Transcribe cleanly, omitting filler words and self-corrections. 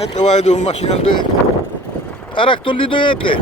انت واحد وماشيين البيت. تركتوا اللي دويت ليه؟